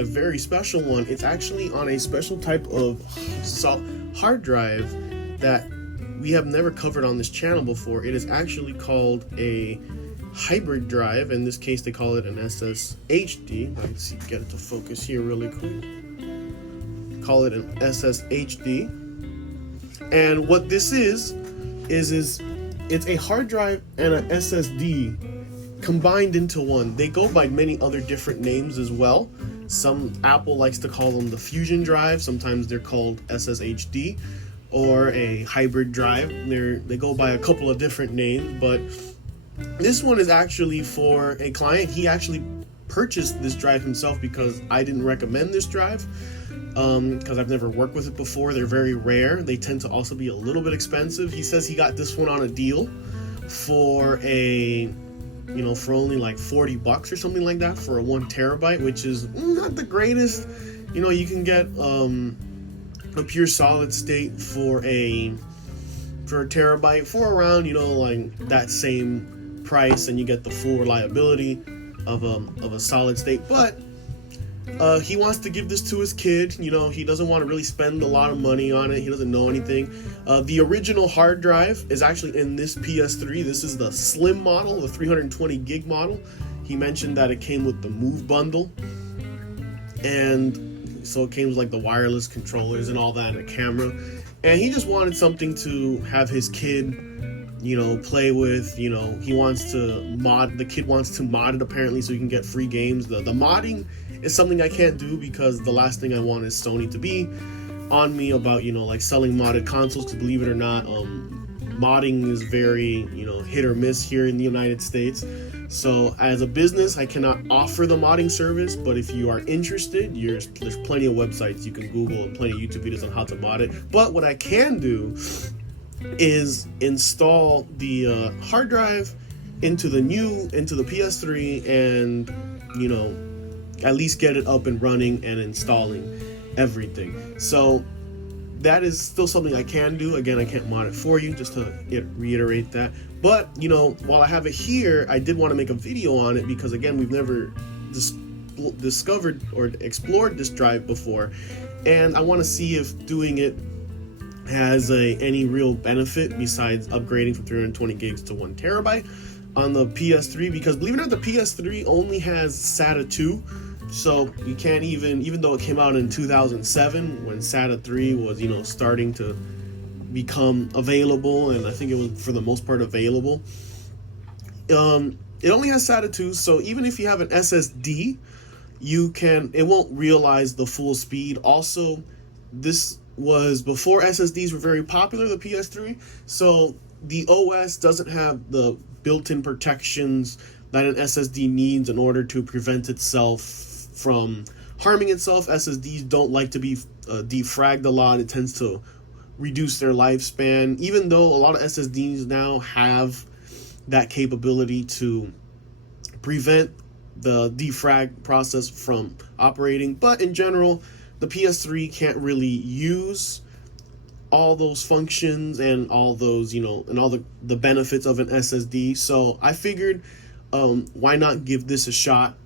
a very special one. It's actually on a special type of hard drive that we have never covered on this channel before. It is actually called a hybrid drive. In this case, they call it an SSHD. Let's see, get it to focus here really quick. Call it an SSHD. And what this is it's a hard drive and an SSD combined into one. They go by many other different names as well. Apple likes to call them the fusion drive. Sometimes they're called SSHD or a hybrid drive. They go by a couple of different names, but this one is actually for a client. He actually purchased this drive himself because I didn't recommend this drive because I've never worked with it before. They're very rare. They tend to also be a little bit expensive. He says he got this one on a deal for for only like $40 or something like that for a 1 terabyte, which is not the greatest. You can get a pure solid state for a terabyte for around like that same price, and you get the full reliability of a solid state. But he wants to give this to his kid. He doesn't want to really spend a lot of money on it. He doesn't know anything. The original hard drive is actually in this PS3. This is the slim model, the 320 gig model. He mentioned that it came with the Move bundle, and so it came with like the wireless controllers and all that, and a camera. And he just wanted something to have his kid play with. He wants to mod. The kid wants to mod it apparently, so he can get free games. The modding is something I can't do because the last thing I want is Sony to be on me about like selling modded consoles. Because believe it or not, modding is very hit or miss here in the United States. So as a business, I cannot offer the modding service. But if you are interested, there's plenty of websites you can Google and plenty of YouTube videos on how to mod it. But what I can do is install the hard drive into the PS3 and at least get it up and running and installing everything. So that is still something I can do. Again, I can't mod it for you, just to reiterate that. But while I have it here, I did want to make a video on it because again, we've never discovered or explored this drive before, and I want to see if doing it has any real benefit besides upgrading from 320 gigs to 1 terabyte on the PS3, because believe it or not, the PS3 only has SATA 2, so you can't even though it came out in 2007 when SATA 3 was starting to become available, and I think it was for the most part available, it only has SATA 2, so even if you have an SSD, it won't realize the full speed. Also, this was before SSDs were very popular, the PS3, so the OS doesn't have the built-in protections that an SSD needs in order to prevent itself from harming itself. SSDs don't like to be defragged a lot. It tends to reduce their lifespan, even though a lot of SSDs now have that capability to prevent the defrag process from operating. But in general, the PS3 can't really use all those functions and all those, and all the benefits of an SSD. So I figured, why not give this a shot?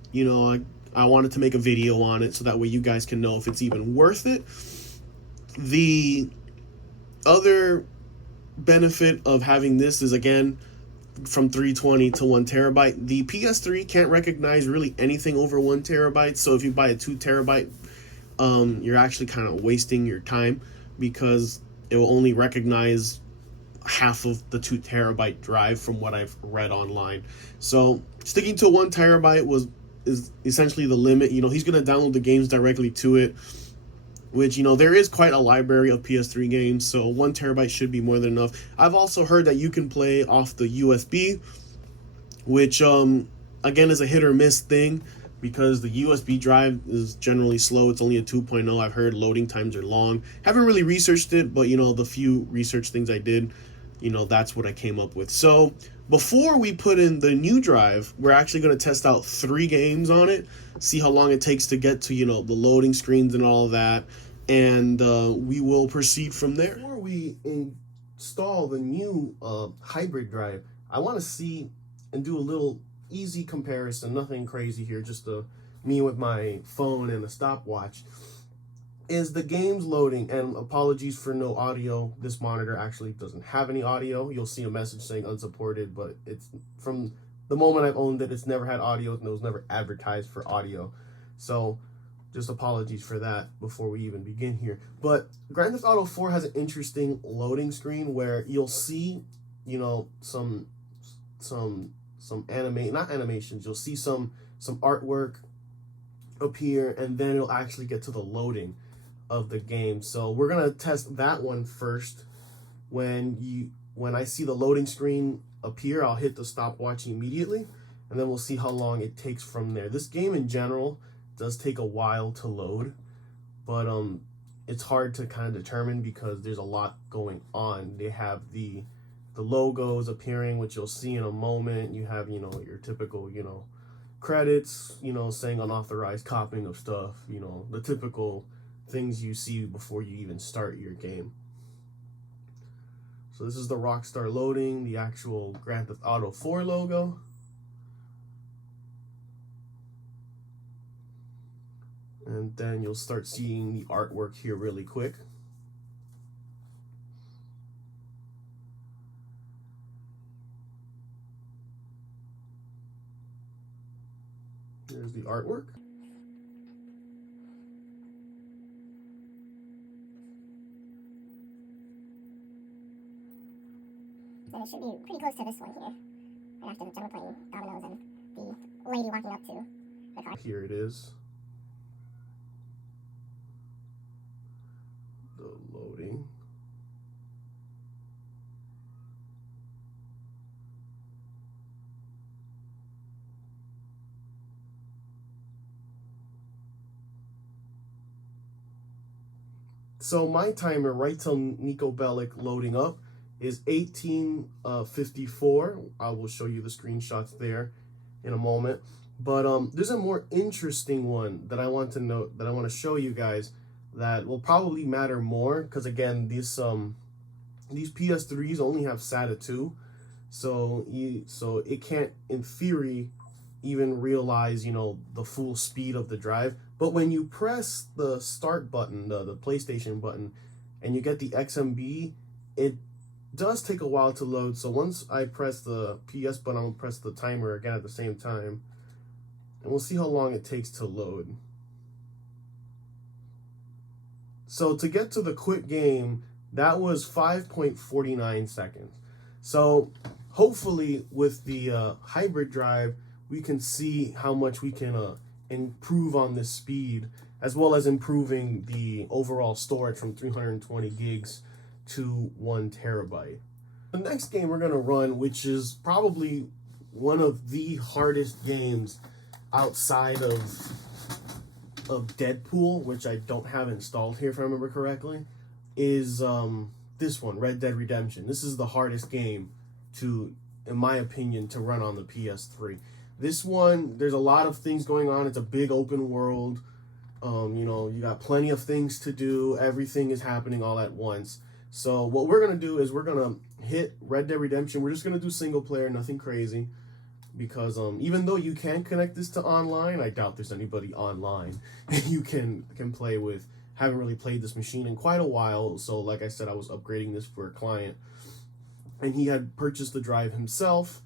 I wanted to make a video on it so that way you guys can know if it's even worth it. The other benefit of having this is, again, from 320 to 1 terabyte. The PS3 can't recognize really anything over 1 terabyte. So if you buy a 2 terabyte, you're actually kind of wasting your time because it will only recognize half of the 2 terabyte drive from what I've read online. So sticking to 1 terabyte is essentially the limit. He's going to download the games directly to it, which, there is quite a library of PS3 games, so 1 terabyte should be more than enough. I've also heard that you can play off the USB, which, again, is a hit or miss thing because the USB drive is generally slow. It's only a 2.0. I've heard loading times are long. Haven't really researched it, but, the few research things I did, that's what I came up with. So before we put in the new drive, we're actually going to test out 3 games on it, see how long it takes to get to, the loading screens and all of that, and we will proceed from there. Before we install the new hybrid drive, I want to see and do a little easy comparison, nothing crazy here, just a me with my phone and a stopwatch, is the game's loading. And apologies for no audio. This monitor actually doesn't have any audio. You'll see a message saying unsupported, but it's from the moment I've owned it, it's never had audio, and it was never advertised for audio. So just apologies for that before we even begin here. But Grand Theft Auto 4 has an interesting loading screen where you'll see, you know, some not animations, you'll see some artwork appear, and then it'll actually get to the loading of the game. So we're gonna test that one first. When I see the loading screen appear, I'll hit the stopwatch immediately, and then we'll see how long it takes from there. This game in general does take a while to load, but it's hard to kind of determine because there's a lot going on. They have the logos appearing, which you'll see in a moment. You have, you know, your typical, you know, credits, you know, saying unauthorized copying of stuff, you know, the typical things you see before you even start your game. So this is the Rockstar loading, the actual Grand Theft Auto 4 logo. And then you'll start seeing the artwork here really quick. There's the artwork. And it should be pretty close to this one here. Right after the gentleman playing dominoes and the lady walking up to the car. Here it is. The loading. So my timer right till Nico Bellic loading up is 18:54. I will show you the screenshots there in a moment. But there's a more interesting one that I want to note, that I want to show you guys, that will probably matter more, because again, these PS3s only have SATA 2, so it can't, in theory, even realize, you know, the full speed of the drive. But when you press the start button, the PlayStation button, and you get the XMB, it does take a while to load. So once I press the PS button, I'm gonna press the timer again at the same time, and we'll see how long it takes to load. So to get to the quit game, that was 5.49 seconds. So hopefully with the hybrid drive, we can see how much we can improve on this speed, as well as improving the overall storage from 320 gigs to 1 terabyte. The next game we're gonna run, which is probably one of the hardest games outside of Deadpool, which I don't have installed here if I remember correctly, is this one, Red Dead Redemption. This is the hardest game to, in my opinion, to run on the PS3. This one, there's a lot of things going on. It's a big open world. You know, you got plenty of things to do. Everything is happening all at once. So what we're going to do is we're going to hit Red Dead Redemption. We're just going to do single player, nothing crazy. Because even though you can connect this to online, I doubt there's anybody online you can play with. Haven't really played this machine in quite a while. So like I said, I was upgrading this for a client. And he had purchased the drive himself.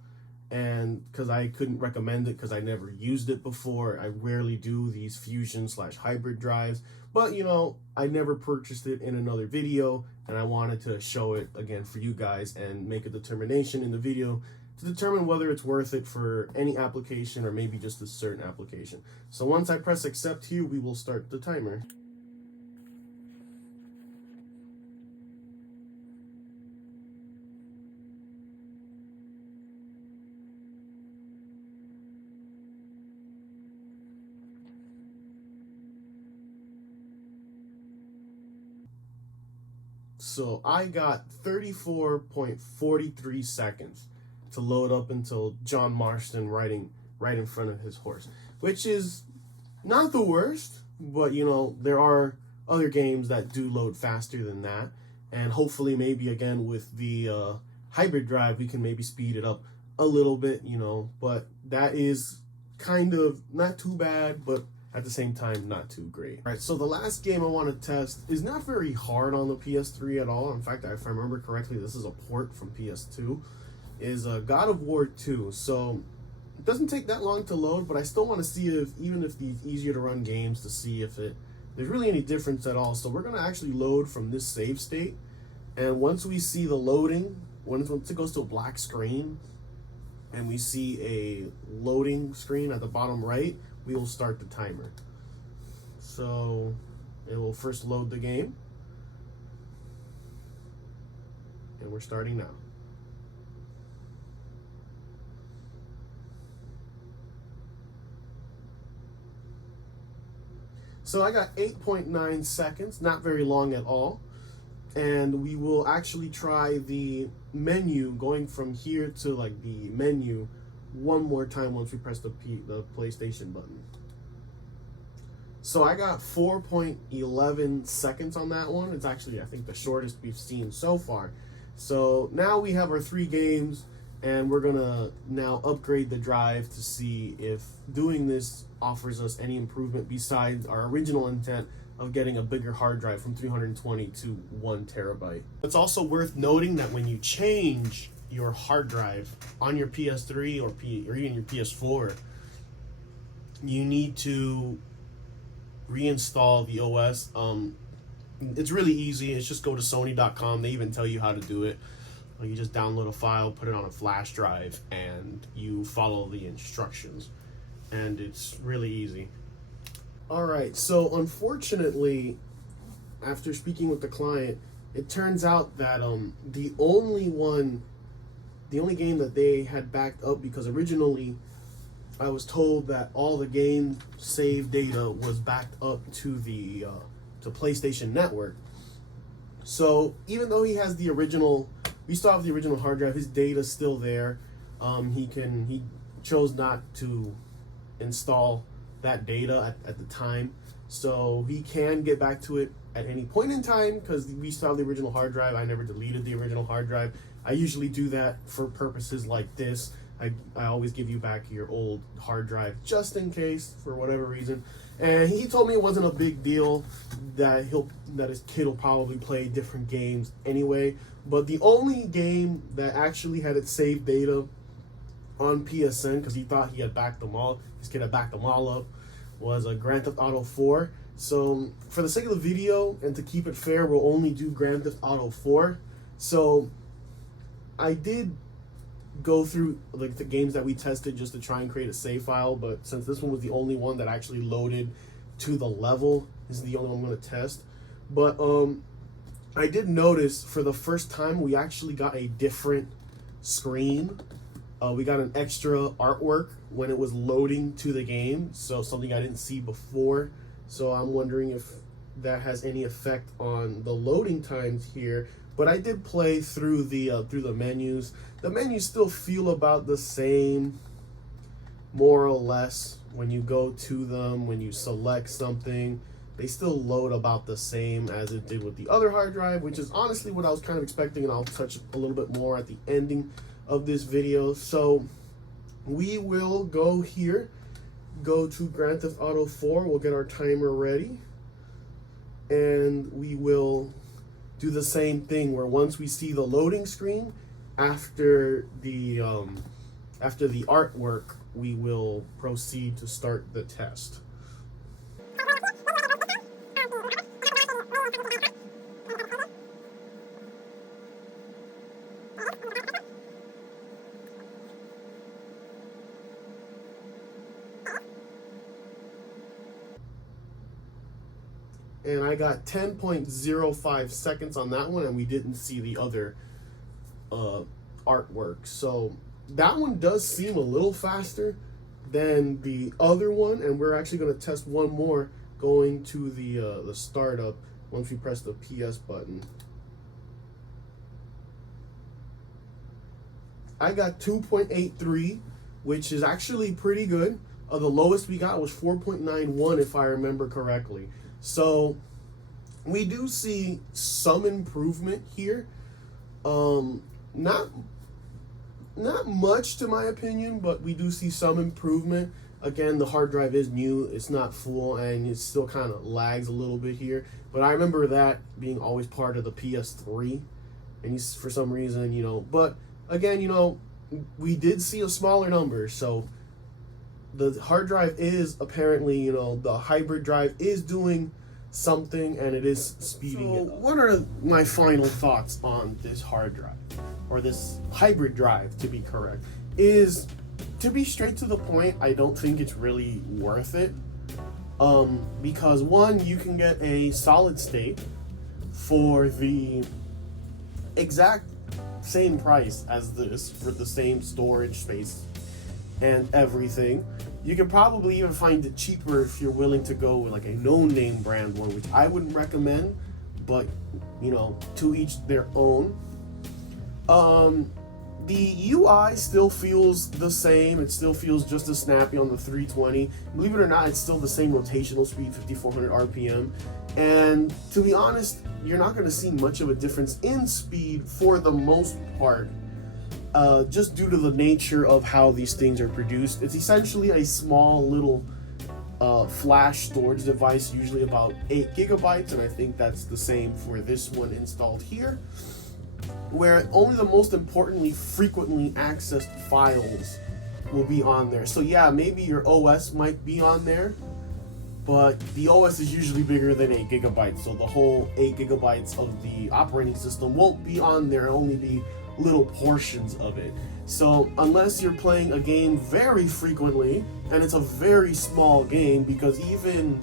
And because I couldn't recommend it because I never used it before. I rarely do these fusion/hybrid drives. But, you know, I never purchased it in another video. And I wanted to show it again for you guys and make a determination in the video to determine whether it's worth it for any application or maybe just a certain application. So once I press accept here, we will start the timer. So I got 34.43 seconds to load up until John Marston riding right in front of his horse, which is not the worst, but you know, there are other games that do load faster than that, and hopefully maybe again with the hybrid drive we can maybe speed it up a little bit, you know. But that is kind of not too bad, but at the same time not too great. All right, so the last game I want to test is not very hard on the PS3 at all. In fact, if I remember correctly, this is a port from PS2, is God of War 2. So it doesn't take that long to load, but I still want to see if, even if these easier to run games, to see if there's really any difference at all. So we're going to actually load from this save state, and once we see the loading, once it goes to a black screen and we see a loading screen at the bottom right, we will start the timer. So it will first load the game, and we're starting now. So I got 8.9 seconds, not very long at all. And we will actually try the menu, going from here to like the menu, one more time once we press the PlayStation button. So I got 4.11 seconds on that one. It's actually, I think, the shortest we've seen so far. So now we have our 3 games, and we're gonna now upgrade the drive to see if doing this offers us any improvement besides our original intent of getting a bigger hard drive from 320 to 1 terabyte. It's also worth noting that when you change your hard drive on your PS3 or even your PS4, you need to reinstall the OS. It's really easy. It's just go to Sony.com. They even tell you how to do it. You just download a file, put it on a flash drive, and you follow the instructions. And it's really easy. All right, so unfortunately, after speaking with the client, it turns out that the only game that they had backed up, because originally I was told that all the game save data was backed up to the to PlayStation Network. So even though he has the original, we still have the original hard drive, his data's still there. He chose not to install that data at the time, so he can get back to it at any point in time because we still have the original hard drive. I never deleted the original hard drive. I usually do that for purposes like this. I always give you back your old hard drive just in case for whatever reason. And he told me it wasn't a big deal, that his kid will probably play different games anyway. But the only game that actually had its saved data on PSN, because he thought he had backed them all, his kid had backed them all up, was a Grand Theft Auto 4. So for the sake of the video and to keep it fair, we'll only do Grand Theft Auto 4. So I did go through like the games that we tested just to try and create a save file, but since this one was the only one that actually loaded to the level, this is the only one I'm going to test. But I did notice for the first time we actually got a different screen. We got an extra artwork when it was loading to the game, so something I didn't see before. So I'm wondering if that has any effect on the loading times here. But I did play through the menus. The menus still feel about the same, more or less. When you go to them, when you select something, they still load about the same as it did with the other hard drive, which is honestly what I was kind of expecting, and I'll touch a little bit more at the ending of this video. So we will go here, go to Grand Theft Auto 4, we'll get our timer ready, and we will do the same thing where once we see the loading screen after the artwork, we will proceed to start the test. And I got 10.05 seconds on that one, and we didn't see the other artwork. So that one does seem a little faster than the other one, and we're actually going to test one more going to the startup once we press the PS button. I got 2.83, which is actually pretty good. The lowest we got was 4.91 if I remember correctly. So we do see some improvement here. Not much to my opinion, but we do see some improvement. Again, the hard drive is new, it's not full, and it still kind of lags a little bit here. But I remember that being always part of the PS3, and he's, for some reason, but again, we did see a smaller number, so the hard drive is apparently, the hybrid drive is doing something, and it is speeding it up. What are my final thoughts on this hard drive, or this hybrid drive, to be correct, is, to be straight to the point, I don't think it's really worth it. Because one, you can get a solid state for the exact same price as this, for the same storage space and everything. You can probably even find it cheaper if you're willing to go with like a no-name brand one, which I wouldn't recommend, but to each their own. The UI still feels the same. It still feels just as snappy on the 320. Believe it or not, it's still the same rotational speed, 5400 RPM. And to be honest, you're not going to see much of a difference in speed for the most part, just due to the nature of how these things are produced. It's essentially a small little flash storage device, usually about 8 gigabytes, and I think that's the same for this one installed here, where only the most importantly frequently accessed files will be on there. So yeah, maybe your OS might be on there, but the OS is usually bigger than 8 gigabytes, so the whole 8 gigabytes of the operating system won't be on there, only be little portions of it. So unless you're playing a game very frequently, and it's a very small game, because even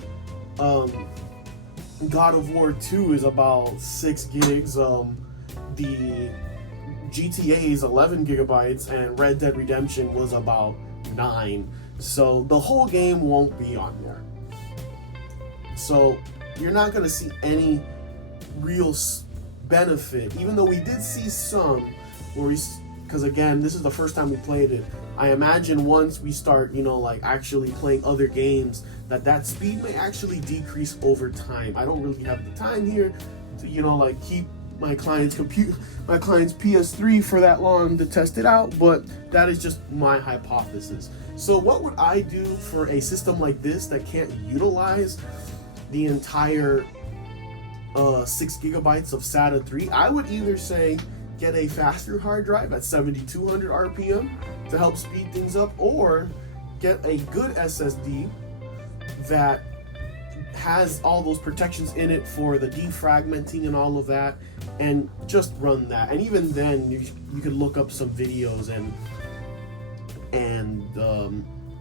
God of War 2 is about 6 gigs, the GTA is 11 gigabytes, and Red Dead Redemption was about 9. So the whole game won't be on there. So you're not going to see any real benefit, even though we did see some, because again, this is the first time we played it. I imagine once we start, actually playing other games, that speed may actually decrease over time. I don't really have the time here to, keep my client's PS3 for that long to test it out, but that is just my hypothesis. So what would I do for a system like this that can't utilize the entire 6 gigabytes of SATA 3? I would either say get a faster hard drive at 7200 RPM to help speed things up, or get a good SSD that has all those protections in it for the defragmenting and all of that, and just run that. And even then, you could look up some videos and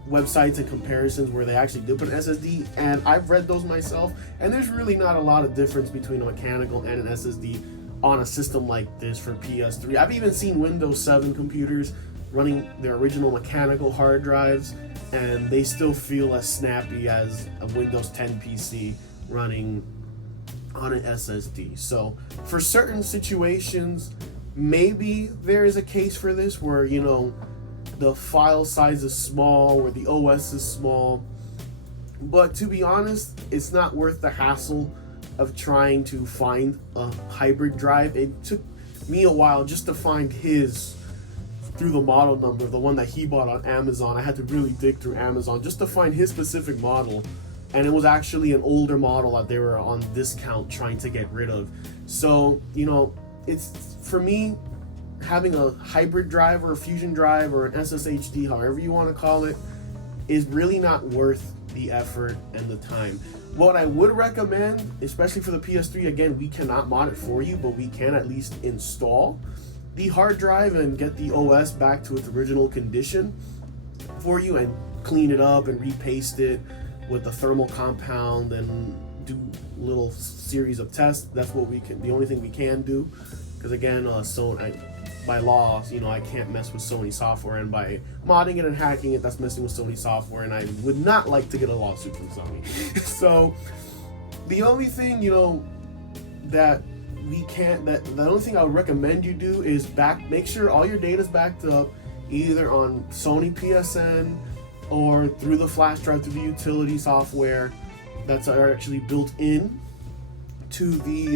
websites and comparisons where they actually do put an SSD, and I've read those myself, and there's really not a lot of difference between a mechanical and an SSD on a system like this for PS3. I've even seen Windows 7 computers running their original mechanical hard drives, and they still feel as snappy as a Windows 10 PC running on an SSD. So for certain situations, maybe there is a case for this where, the file size is small, where the OS is small. But to be honest, it's not worth the hassle of trying to find a hybrid drive. It took me a while just to find his through the model number, the one that he bought on Amazon. I had to really dig through Amazon just to find his specific model, and it was actually an older model that they were on discount trying to get rid of. So, it's, for me, having a hybrid drive or a fusion drive or an SSHD, however you want to call it, is really not worth the effort and the time. What I would recommend, especially for the PS3, again, we cannot mod it for you, but we can at least install the hard drive and get the OS back to its original condition for you, and clean it up and repaste it with the thermal compound and do a little series of tests. That's what we can, the only thing we can do, because again, by law, I can't mess with Sony software, and by modding it and hacking it, that's messing with Sony software, and I would not like to get a lawsuit from Sony. So the only thing, that we can't, the only thing I would recommend you do is make sure all your data is backed up, either on Sony PSN or through the flash drive, through the utility software that's actually built in to the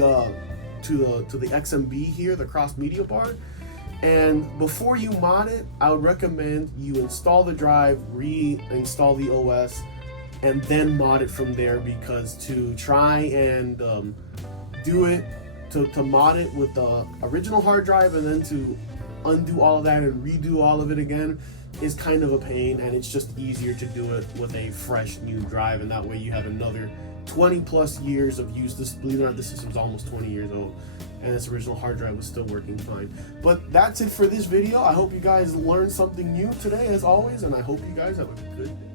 XMB here, the cross media bar. And before you mod it, I would recommend you install the drive, reinstall the OS, and then mod it from there, because to try and do it, to mod it with the original hard drive and then to undo all of that and redo all of it again is kind of a pain, and it's just easier to do it with a fresh new drive, and that way you have another 20 plus years of use. This, believe it or not, this system's almost 20 years old, and this original hard drive was still working fine. But that's it for this video. I hope you guys learned something new today, as always, and I hope you guys have a good day.